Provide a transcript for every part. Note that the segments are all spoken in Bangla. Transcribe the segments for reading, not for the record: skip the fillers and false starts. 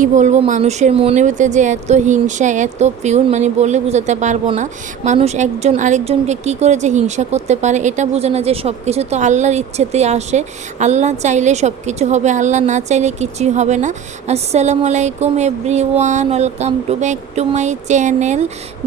কি বলবো, মানুষের মনের ভিতরে যে এত হিংসা, এত পিউন, মানে বলে বোঝাতে পারবো না। মানুষ একজন আরেকজনকে কি করে যে হিংসা করতে পারে এটা বোঝে না যে সব কিছু তো আল্লাহর ইচ্ছেতেই আসে। আল্লাহ চাইলে সব কিছু হবে, আল্লাহ না চাইলে কিছুই হবে না। আসসালামু আলাইকুম everyone, welcome to back to my channel.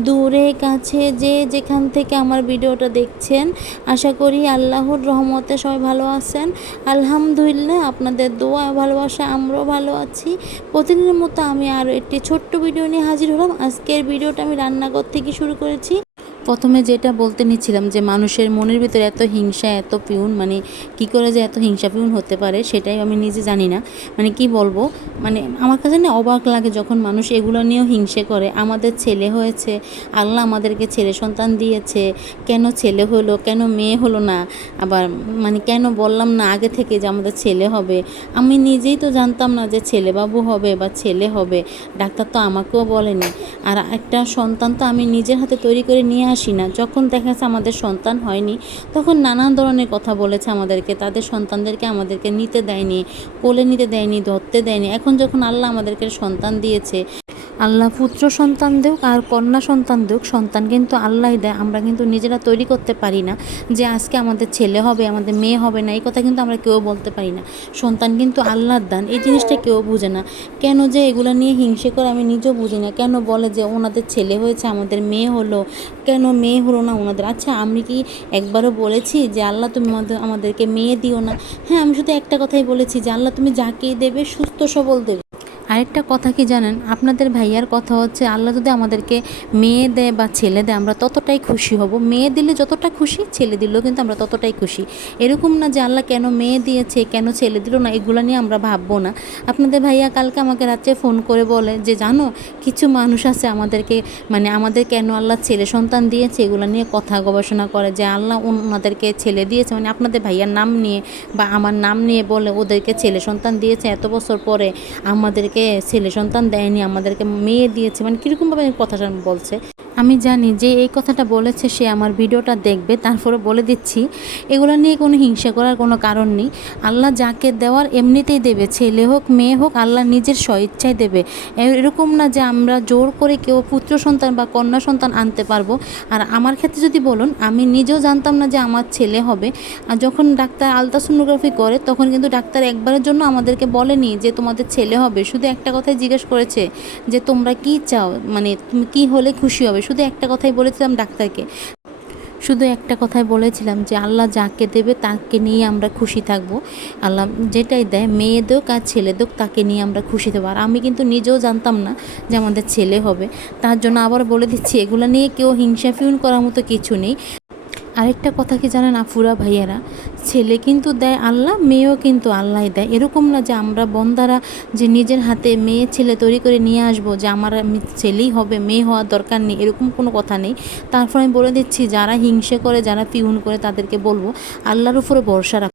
দূরে কাছে যে যেখান থেকে আমার ভিডিওটা দেখছেন, আশা করি আল্লাহর রহমতে সবাই ভালো আছেন। আলহামদুলিল্লাহ, আপনাদের দোয়া ভালোবাসা আমরাও ভালো আছি। প্রতিদিনের মতো আমি আরও একটি ছোট্ট ভিডিও নিয়ে হাজির হলাম। আজকের ভিডিওটা আমি রান্নাঘর থেকে শুরু করেছি। প্রথমে যেটা বলতে নিচ্ছিলাম যে মানুষের মনের ভিতরে এত হিংসা, এত পিউন, মানে কি করে যে এত হিংসা পিউন হতে পারে সেটাই আমি নিজে জানি না। মানে কি বলবো, মানে আমার কাছে না অবাক লাগে যখন মানুষ এগুলো নিয়েও হিংসে করে। আমাদের ছেলে হয়েছে, আল্লাহ আমাদেরকে ছেলে সন্তান দিয়েছে, কেন ছেলে হলো, কেন মেয়ে হলো না? আবার মানে কেন বললাম না আগে থেকে যে আমাদের ছেলে হবে? আমি নিজেই তো জানতাম না যে ছেলে বাবু হবে বা ছেলে হবে, ডাক্তার তো আমাকেও বলেনি। আর একটা সন্তান তো আমি নিজের হাতে তৈরি করে নিয়ে আসি না। যখন দেখা যাচ্ছে আমাদের সন্তান হয়নি, তখন নানান ধরনের কথা বলেছে আমাদেরকে, তাদের সন্তানদেরকে আমাদেরকে নিতে দেয়নি, কোলে নিতে দেয়নি, ধরতে দেয়নি। এখন যখন আল্লাহ আমাদেরকে সন্তান দিয়েছে, আল্লাহ পুত্র সন্তান দেউক আর কন্যা সন্তান দেউক, সন্তান কিন্তু আল্লাহই দেয়। আমরা কিন্তু নিজেরা তৈরি করতে পারি না যে আজকে আমাদের ছেলে হবে, আমাদের মেয়ে হবে না, এই কথা কিন্তু আমরা কেউ বলতে পারি না। সন্তান কিন্তু আল্লাহর দান, এই জিনিসটা কেউ বুঝে না। কেন যে এগুলো নিয়ে হিংসে করে আমি নিজেও বুঝি না। কেন বলে যে ওনাদের ছেলে হয়েছে, আমাদের মেয়ে হলো, কেন মেয়ে হলো না ওনাদের? আচ্ছা, আমি কি একবারও বলেছি যে আল্লাহ তুমি আমাদেরকে মেয়ে দিও না? হ্যাঁ, আমি শুধু একটা কথাই বলেছি যে আল্লাহ তুমি যাকেই দেবে সুস্থ সবল দেবে। আরেকটা কথা কি জানেন, আপনাদের ভাইয়ার কথা হচ্ছে আল্লাহ যদি আমাদেরকে মেয়ে দেয় বা ছেলে দেয় আমরা ততটাই খুশি হব। মেয়ে দিলে যতটা খুশি, ছেলে দিলেও কিন্তু আমরা ততটাই খুশি। এরকম না যে আল্লাহ কেন মেয়ে দিয়েছে, কেন ছেলে দিল না, এগুলো নিয়ে আমরা ভাববো না। আপনাদের ভাইয়া কালকে আমাকে রাত্রে ফোন করে বলে যে জানো, কিছু মানুষ আছে আমাদেরকে, মানে আমাদের কেন আল্লাহ ছেলে সন্তান দিয়েছে এগুলো নিয়ে কথা গবেষণা করে, যে আল্লাহ ওনাদেরকে ছেলে দিয়েছে, মানে আপনাদের ভাইয়ার নাম নিয়ে বা আমার নাম নিয়ে বলে ওদেরকে ছেলে সন্তান দিয়েছে, এত বছর পরে আমাদেরকে ছেলে সন্তান দেয়নি, আমাদেরকে মেয়ে দিয়েছে, মানে কীরকমভাবে কথাটা বলছে। আমি জানি যে এই কথাটা বলেছে সে আমার ভিডিওটা দেখবে, তারপরে বলে দিচ্ছি এগুলো নিয়ে কোনো হিংসা করার কোনো কারণ নেই। আল্লাহ যাকে দেওয়ার এমনিতেই দেবে, ছেলে হোক মেয়ে হোক, আল্লাহ নিজের স্বইচ্ছায় দেবে। এরকম না যে আমরা জোর করে কেউ পুত্র সন্তান বা কন্যা সন্তান আনতে পারবো। আর আমার ক্ষেত্রে যদি বলুন, আমি নিজেও জানতাম না যে আমার ছেলে হবে। আর যখন ডাক্তার আলট্রাসোনোগ্রাফি করে তখন কিন্তু ডাক্তার একবারের জন্য আমাদেরকে বলেনি যে তোমাদের ছেলে হবে, শুধু একটা কথাই জিজ্ঞেস করেছে যে তোমরা কি চাও, মানে তুমি কী হলে খুশি হবে। শুধু একটা কথাই বলেছিলাম ডাক্তারকে, শুধু একটা কথাই বলেছিলাম যে আল্লাহ যাকে দেবে তাকে নিয়ে আমরা খুশি থাকব। আল্লাহ যেটাই দেয়, মেয়ে দোক আর ছেলে দোক, তাকে নিয়ে আমরা খুশি থাকবো। আর আমি কিন্তু নিজেও জানতাম না যে আমাদের ছেলে হবে। তার জন্য আবার বলে দিচ্ছি, এগুলো নিয়ে কেউ হিংসা ফিউন করার মতো কিছু নেই। আরেকটা কথা কি জানেন আফুরা ভাইয়ারা, ছেলে কিন্তু দেয় আল্লাহ, মেয়েও কিন্তু আল্লাহ দেয়। এরকম না যে আমরা বন্দারা যে নিজের হাতে মেয়ে ছেলে তৈরি করে নিয়ে আসবো যে আমার ছেলেই হবে, মেয়ে হওয়ার দরকার নেই, এরকম কোনো কথা নেই। তারপর আমি বলে দিচ্ছি, যারা হিংসে করে, যারা পিউন করে, তাদেরকে বলবো আল্লাহর উপরে ভরসা রাখ।